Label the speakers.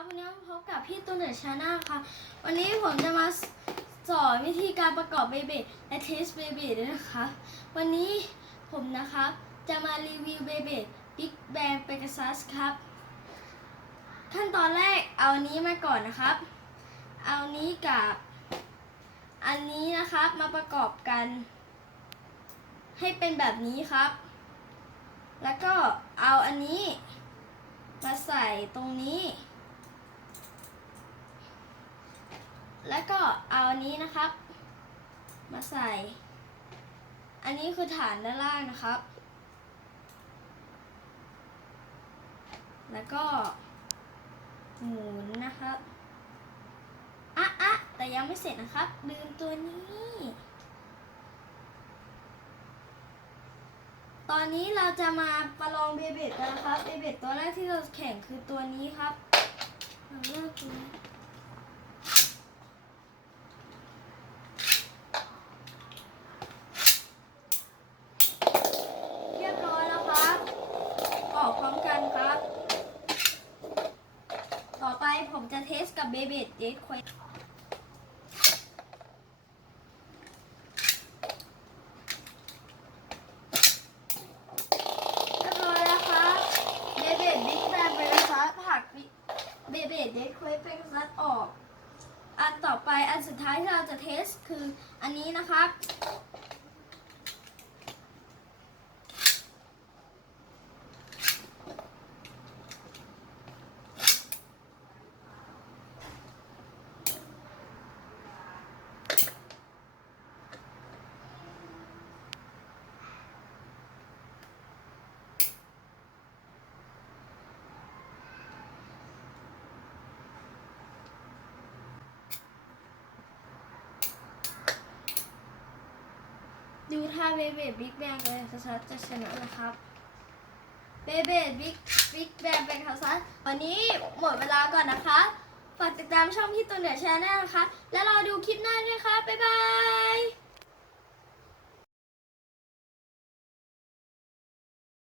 Speaker 1: วันนี้พบกับพี่ตัวเหนือชาแนลค่ะ วันนี้ผมจะมาสอนวิธีการประกอบเบเบและเทสเบเบด้วยนะคะ วันนี้ผมนะครับจะมารีวิวเบเบบิ๊กแบงเปกซัสครับ ขั้นตอนแรกเอาอันนี้มาก่อนนะครับ เอานี้กับอันนี้นะครับมาประกอบกัน ให้เป็นแบบนี้ครับ แล้วก็เอาอันนี้มาใส่ตรงนี้ แล้วก็เอาอันนี้นะครับ มาใส่ อันนี้คือฐานด้านล่างนะครับ แล้วก็ หมุนนะครับอะอะแต่ยังไม่เสร็จนะครับลืมตัวนี้ ตอนนี้เราจะมาประลองเบเบตกันนะครับ เบเบตตัวแรกที่เราแข่งคือตัวนี้ครับเราเลือกตัวนี้เรียบร้อยแล้วครับ ออกพร้อมกันครับ ต่อไปผมจะ เทสกับเบเบตเดทควเรียบร้อยแล้วครับเบเบดบิ๊กแบงเป็นซัสผักเบเบดเดทควสเป็นซัสออก อันต่อไปอันสุดท้ายที่เราจะเทสคืออันนี้นะครับ ดูท่าเบเบบิ๊กแบงเลยซัสจะชนะนะครับเบเบบิ๊กบิ๊กแบงเป็นซัสวันนี้หมดเวลาก่อนนะคะฝากติดตามช่องพี่ตัวเดือแชนแนลนะคะ แล้วรอดูคลิปหน้าด้วยค่ะบ๊ายบาย